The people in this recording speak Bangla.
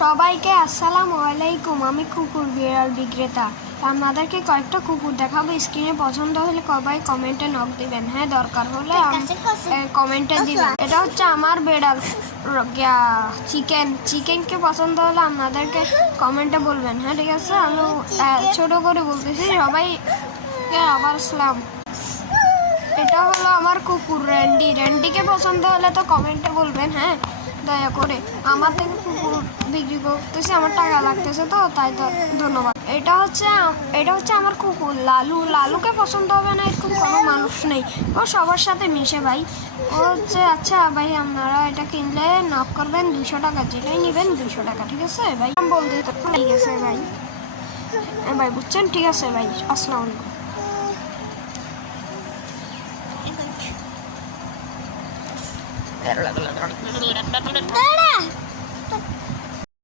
সবাইকে আসসালামু আলাইকুম। আমি কুকুর বিড়াল বিক্রেতা। আপনাদেরকে কয়েকটা কুকুর দেখাবো। স্ক্রিনে পছন্দ হলে সবাই কমেন্টে নক দিবেন। হ্যাঁ, দরকার হলে কমেন্টে দিবেন। এটা হচ্ছে আমার বিড়াল চিকেনকে পছন্দ হলে আপনাদেরকে কমেন্টে বলবেন। হ্যাঁ, ঠিক আছে। আমি ছোট করে বলতেছি, সবাইকে আবার সালাম। এটা হলো আমার কুকুর র্যান্ডিকে পছন্দ হলে তো কমেন্টে বলবেন। হ্যাঁ, দয়া করে। আমার থেকে কুকুর বিক্রি করতেছি, আমার টাকা লাগতেছে, তো তাই তো ধন্যবাদ। এটা হচ্ছে আমার কুকুর লালুকে পছন্দ হবে না এরকম কোনো মানুষ নেই। ও সবার সাথে মিশে ভাই। ও হচ্ছে আচ্ছা ভাই, আপনারা এটা কিনলে নক করবেন 200 টাকা, যেটাই নেবেন 200 টাকা, ঠিক আছে ভাই? বলতে তো ঠিক আছে ভাই। ভাই বুঝছেন? ঠিক আছে ভাই, আসসালামু আলাইকুম।